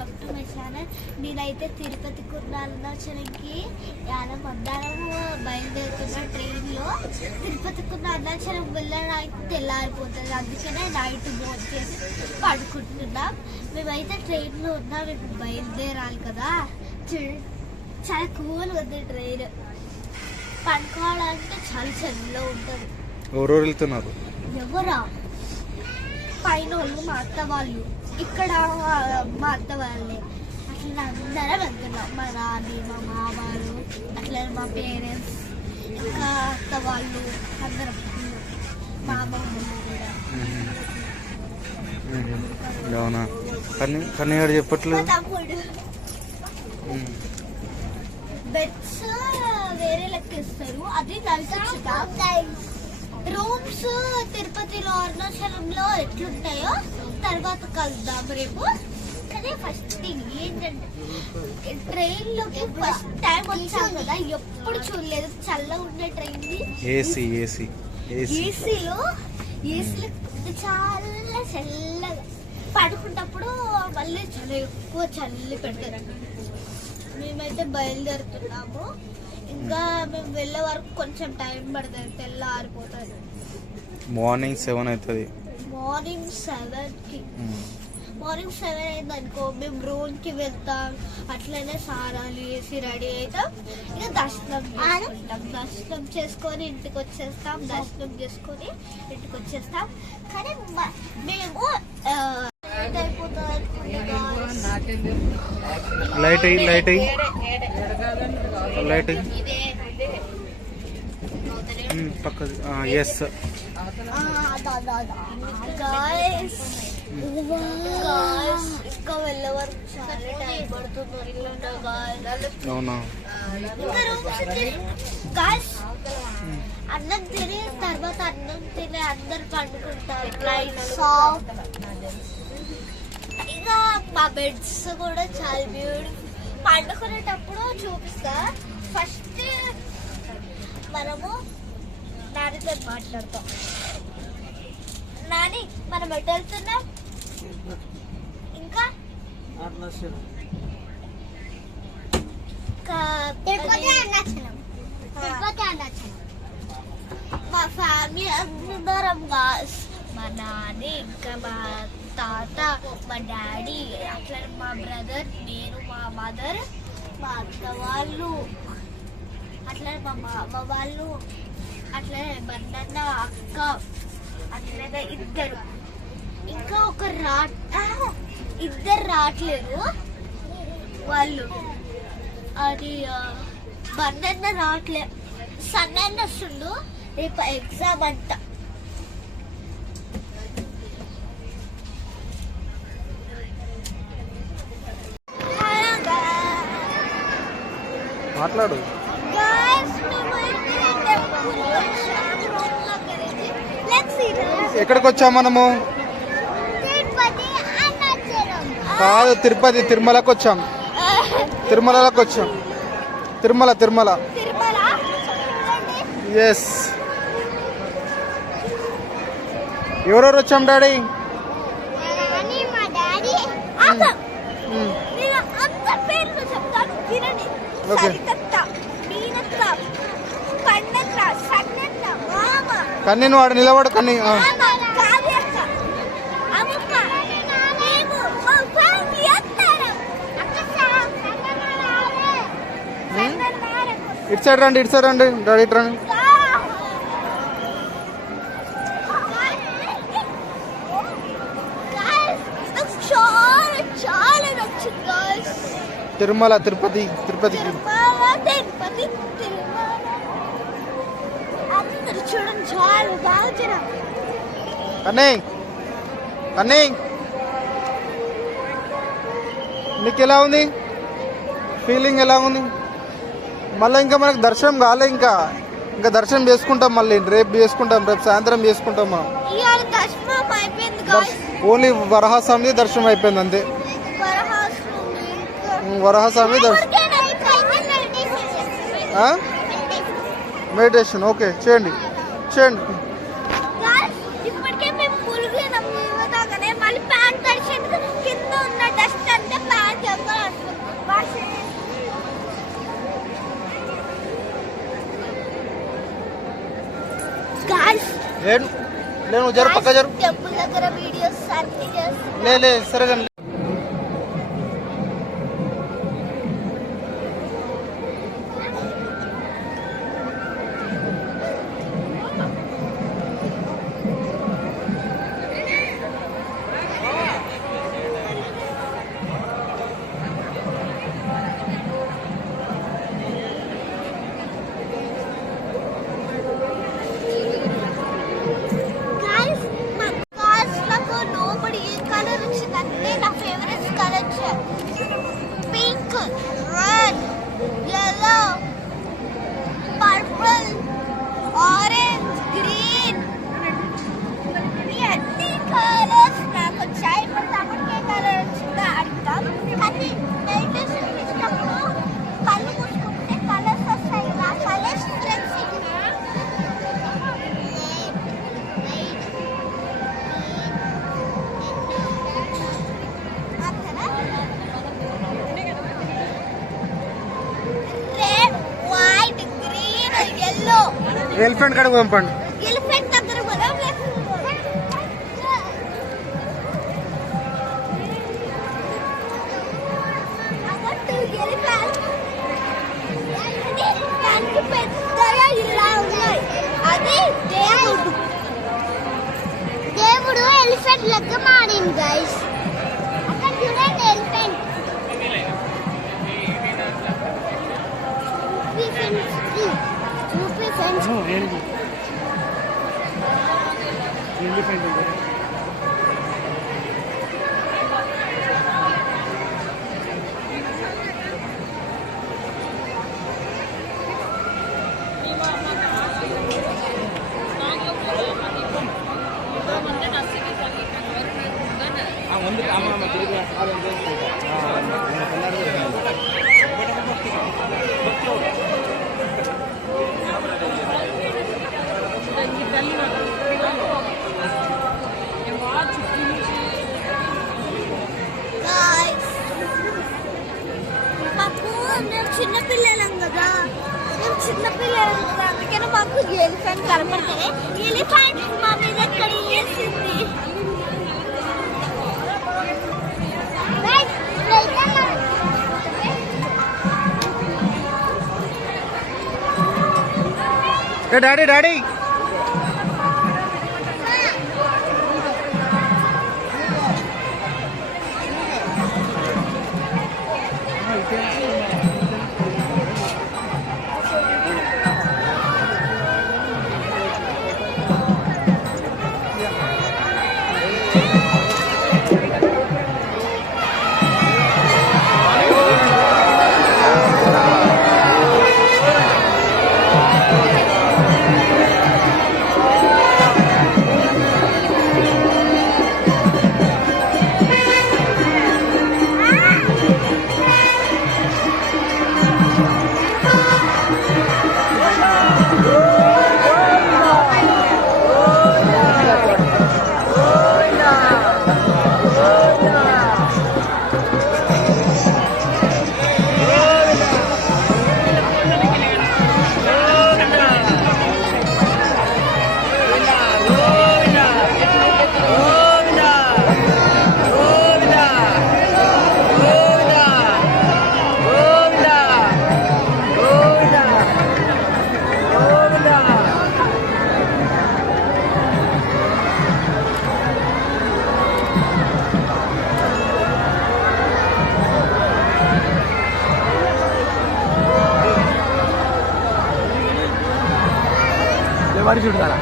Back to my channel. నేనైతే తిరుపతికి అరుణాచలంకి మధ్యాహ్నం బయలుదేరుతున్న ట్రైన్లో. తిరుపతికి అరుణాచలం వెళ్ళడానికి తెల్లారిపోతుంది, అందుకనే నైట్ బోట్ చేసి పడుకుంటున్నాం. మేమైతే ట్రైన్లో ఉన్నాం, మేము బయలుదేరాలి కదా. చాలా కూల్ ఉంది ట్రైన్, పడుకోవడానికి చాలా చలిలో ఉంటుంది. ఎవరెవరు వెళ్తున్నారు? ఎవరా? పైన వాళ్ళు మా అత్త వాళ్ళు, ఇక్కడ మా అత్త వాళ్ళే. అట్లా అందరం వెళ్తున్నాం, మా నాని, మా మామలు, అట్లా మా పేరెంట్స్, ఇంకా అత్త వాళ్ళు అందరం, మా అమ్మమ్మ కూడా. అవునా? కన్నయ్య చెప్పట్లేదు. తమ్ముడు బెడ్స్ వేరే లెక్కిస్తారు, అది రూమ్స్ తిరుపతిలో అరుణాచలంలో ఎట్లుంటాయో తర్వాత కలుద్దాం రేపు. కానీ ఫస్ట్ థింగ్ ఏంటంటే ట్రైన్ లోకి ఫస్ట్ టైం వచ్చాం కదా, ఎప్పుడు చూడలేదు చల్లగా ఉండే ట్రైన్ ని. ఏసీలో చాలా చల్లగా పడుకున్నప్పుడు మళ్ళీ చాలా ఎక్కువ చల్లి పెడతారు. మేమైతే బయలుదేరుతున్నాము, ఇంకా మేము వెళ్ళే వరకు కొంచెం టైం పడుతుంది, తెల్లారిపోతుంది. మార్నింగ్ 7 అవుతుంది. మార్నింగ్ 7 అయింది అనుకో, మేము రూమ్కి వెళ్తాం. అట్లనే సారాలు వేసి రెడీ అవుతాం, ఇక దర్శనం చేసుకొని ఇంటికి వచ్చేస్తాం. దర్శనం చేసుకొని ఇంటికి వచ్చేస్తాం. కానీ మేము లైట్ పక్కది. ఎస్ ఇంకా వెళ్ళే వరకు చాలా టైం పడుతుంది. అవునా? అన్నం తిని తర్వాత అందరు పండుకుంటారు. ఇంకా మా బెడ్స్ కూడా చాలా బ్యూటిఫుల్. పండుకునేటప్పుడు చూపిస్తా. ఫస్ట్ మనము నానితో మాట్లాడతాం. నాని, మనం ఎటు వెళ్తున్నాం? ఇంకా మా ఫ్యామిలీ అందరం, మా నాని, ఇంకా మా తాత, మా డాడీ, అట్లా మా బ్రదర్, నేను, మా మదర్, మా అత్త వాళ్ళు, అట్లా మా మామ వాళ్ళు, అట్లా బండన్న అక్క, అట్లా ఇద్దరు. ఇంకా ఒక ఇద్దరు రావట్లేదు వాళ్ళు. అది బండన్న రావట్లేదు, సన్న వస్తుండు. రేపు ఎగ్జామ్ అంట. మాట్లాడు. ఎక్కడికి వచ్చాం మనము? కాదు, తిరుమలకి వచ్చాం. తిరుమల. ఎస్. ఎవరెవరు వచ్చాం డాడీ? కన్నీ నువ్వు వాడు నిలబడు. కన్నీ ఇటు సైడ్ రండి డాడీ, ఇటు రండి. తిరుపతికి కన్నీ నీకు ఎలా ఉంది? ఫీలింగ్ ఎలా ఉంది? మళ్ళీ ఇంకా మనకు దర్శనం కాలే. ఇంకా దర్శనం చేసుకుంటాం, మళ్ళీ రేపు చేసుకుంటాం, రేపు సాయంత్రం చేసుకుంటాం. మనం ఓన్లీ వరహాస్వామి దర్శనం అయిపోయింది అంతే. వరహాస్వామి దర్శనం, మెడిటేషన్. ఓకే, చేయండి. ఇప్పటికే మేము పులిగినాం. మళ్ళీ ప్యాంట్ తడిచి కింద ఉన్న డస్ట్ అంటే ప్యాంట్ నేను జరు పక్క జరు టెంపుల్ దగ్గర వీడియోస్ అన్ని చేస్తాను. లే సరే కానీ Guys, మా cars లకు లోపలి ఏ కలర్ వచ్చిందంటే నా favourite colours pink, red, yellow, purple, orange, green. ఈ అన్ని కలర్స్ నాకు వచ్చాయి. మరి తమకి ఏ కలర్ వచ్చిందో అడుగుతాం. కానీ మెడిటేషన్ చేసినప్పుడు కళ్ళు మూసుకుంటే కలర్స్ వస్తాయి. ఆ colours friends red, white, green, yellow. Elephant కాడికి పంపండి. ఎలిఫెంట్ దగ్గర పోదాం. దానికి పెద్దగా ఇలా ఉన్నాయి. అది దేవుడు. దేవుడు ఎలిఫెంట్ లెక్క మారింది గైస్. అక్కడ చూడండి ఎలిఫెంట్. చూపి ఫ్రెండ్స్. మాకు మేము చిన్నపిల్లలం కదా, అందుకని మాకు ఎలిఫెంట్ కనపడుతుంది. ఎలిఫెంట్ మా మీద ఎక్కడ వేసింది. డాడీ చూడాలా